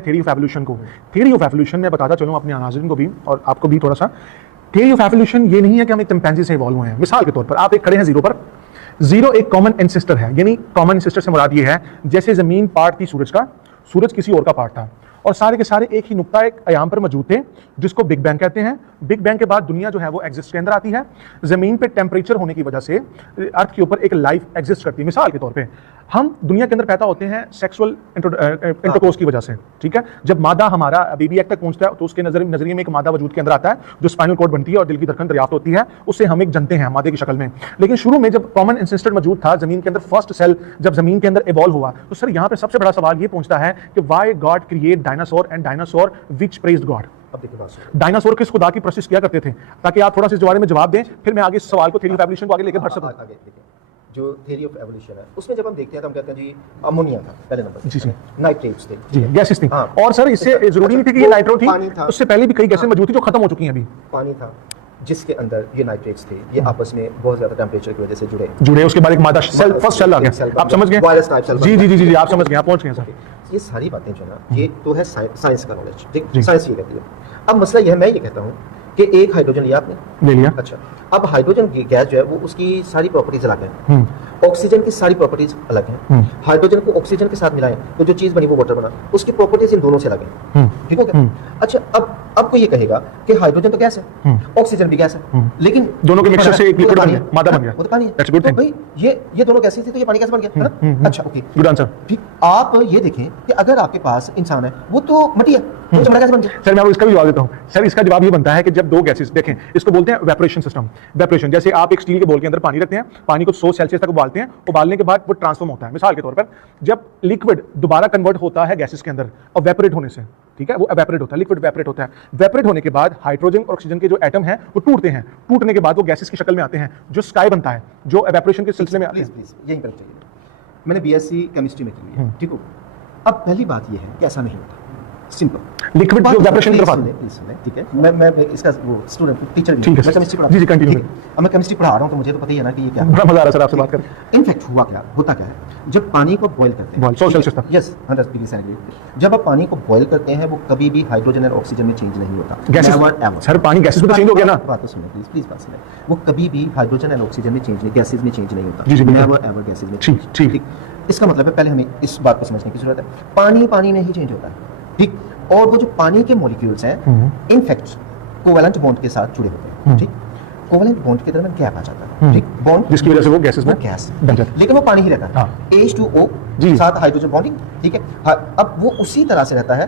Theory of evolution को। Theory of evolution में बताता चलूं अपने नाज़रीन को भी और आपको भी थोड़ा सा। थ्योरी ऑफ एवोल्यूशन ये नहीं है कि हम एक चिंपैंजी से इवॉल्व हुए हैं। मिसाल के तौर पर आप एक खड़े हैं जीरो पर, जीरो एक कॉमन एंसेस्टर है, यानी कॉमन एंसेस्टर से मुराद ये है जैसे जमीन पार्ट थी सूरज का, सूरज किसी और का पार्ट था और सारे के सारे एक ही नुक्ता एक आयाम पर मौजूद थे जिसको बिग बैंग कहते हैं। बिग बैंग के बाद दुनिया जो है वो एग्जिस्ट के अंदर आती है। जमीन पे टेम्परेचर होने की वजह से अर्थ के ऊपर एक लाइफ एग्जिस्ट करती है। मिसाल के तौर पे हम दुनिया के अंदर पैदा होते हैं सेक्सुअल इंटरकोर्स की वजह से, ठीक है। जब मादा हमारा बेबी एक्ट तक पहुंचता है तो उसके नजरिए में एक मादा वजूद के अंदर आता है जो स्पाइनल कॉर्ड बनती है और दिल की धड़कन दरियाफ्त होती है, उससे हम एक जनते हैं मादे की शक्ल में। लेकिन शुरू में जब कॉमन एंसेस्टर मौजूद था जमीन के अंदर, फर्स्ट सेल जब जमीन के अंदर इवॉल्व हुआ, तो सर यहाँ पे सबसे बड़ा सवाल ये पहुंचता है कि why God create dinosaur and dinosaur which praised God. Dinosaur किस खुदा की प्रोसेस किया करते थे, ताकि आप थोड़ा सा इस बारे में जवाब दें, फिर मैं आगे इस सवाल को थ्योरी ऑफ एवोल्यूशन को आगे लेकर बढ़ सकूं। जो थ्योरी ऑफ एवोल्यूशन है उसमें जब हम देखते हैं तो हम कहते हैं जी अमोनिया था पहले नंबर, जी जी, नाइट्रेट्स थे, जी गैसेस थी। हाँ। और सर इससे जरूरी नहीं थी कि ये नाइट्रो थी, था। उससे पहले भी कई गैसेस मौजूद थी जो खत्म हो चुकी हैं अभी। पानी था जिसके अंदर ये नाइट्रेट्स थे, ये आपस में बहुत ज्यादा टेंपरेचर की वजह से जुड़े, उसके बाद एक मादा सेल, फर्स्ट सेल आ गया। आप समझ गए? Virus type cell. जी जी जी जी, आप समझ गए, आप पहुंच गए सर। ये सारी बातें जो ना ये तो है साइंस का नॉलेज, ठीक, साइंस ये कहती है। अब मसला यह है, मैं ये कहता हूँ कि एक हाइड्रोजन लिया आपने, ले लिया, अच्छा, अब हाइड्रोजन की गैस जो है वो उसकी सारी प्रॉपर्टीज अलग हैं, ऑक्सीजन की सारी प्रॉपर्टीज अलग हैं। हाइड्रोजन को ऑक्सीजन के साथ मिलाएं तो जो चीज बनी वो वाटर बना, उसकी प्रॉपर्टीज इन दोनों से अलग हैं, ठीक हो गया। अच्छा, अब कोई ये कहेगा कि हाइड्रोजन तो गैस है, ऑक्सीजन भी गैस है, लेकिन दोनों के मिक्सचर से एक लिक्विड बन गया, मादा बन गया, वो तो पानी है। दैट्स गुड तो थिंग। भाई ये दोनों गैसेस थी तो ये पानी कैसे बन गया, है ना? अच्छा, ओके, गुड आंसर। ठीक, आप ये देखें कि अगर आपके पास इंसान है वो तो मटी है, तो चमड़ा कैसे बन गया? सर मैं आपको इसका भी जवाब देता हूँ। सर इसका जवाब ये बनता है कि जब दो गैसेस, देखें इसको बोलते हैं वेपोरेशन सिस्टम। वेपोरेशन, जैसे आप एक स्टील के बोल के अंदर पानी रखते हैं, पानी को 100 सेल्सियस तक उबालते हैं, उबालने के बाद वो ट्रांसफॉर्म होता है। मिसाल के तौर पर जब लिक्विड दोबारा कन्वर्ट होता है गैसेस के अंदर और वेपोरेट होने से, ठीक है, वो एवेपोरेट होता है, लिक्विड वेपोरेट होता है। वेपोरेट होने के बाद हाइड्रोजन और ऑक्सीजन के जो एटम हैं वो टूटते हैं, टूटने के बाद वो गैसेस की शक्ल में आते हैं, जो स्काई बनता है, जो एवेपोरेशन के सिलसिले में आते हैं। प्लीज यहीं पर चाहिए, मैंने बीएससी केमिस्ट्री में की है, ठीक हो। अब पहली बात ये है कि ऐसा नहीं होता, सिंपल लिक्विड जो वेपोरेशन की तरफ आते हैं, ठीक है। मैं इसका वो स्टूडेंट टीचर ठीक है, मैं केमिस्ट्री पढ़ा, जी जी कंटिन्यू। अब मैं केमिस्ट्री पढ़ा रहा हूं तो मुझे तो पता ही है ना कि ये क्या है। बड़ा मजा आ रहा है सर आपसे बात करके। इनफैक्ट होता क्या है, जब पानी को बॉईल करते हैं, 100 सेल्सियस तक, यस 100 डिग्री सेंटीग्रेड, जब आप पानी को बॉईल करते हैं वो कभी भी हाइड्रोजन और ऑक्सीजन में चेंज नहीं होता। गैसेस, सर पानी गैसेस में तो चेंज हो गया ना। बात तो सुनिए प्लीज बात सुनिए, वो कभी भी हाइड्रोजन और ऑक्सीजन में चेंज नहीं, गैसेस में चेंज नहीं होता, जी जी, नेवर एवर गैसेस में। ठीक, इसका मतलब है पहले हमें इस बात को समझने की जरूरत है, पानी में ही चेंज होता है, ठीक। और वो जो पानी के मॉलिक्यूल्स हैं इनफैक्ट कोवेलेंट बॉन्ड के साथ जुड़े होते हैं, ठीक। कोवेलेंट बॉन्ड के दरमियान गैप आ जाता है, ठीक, बॉन्ड जिसकी वजह से वो गैसेस में गैस बन जाता है, लेकिन वो पानी ही रहता है, हाँ। H2O जी। साथ हाइड्रोजन बॉन्डिंग, ठीक है। अब वो उसी तरह से रहता है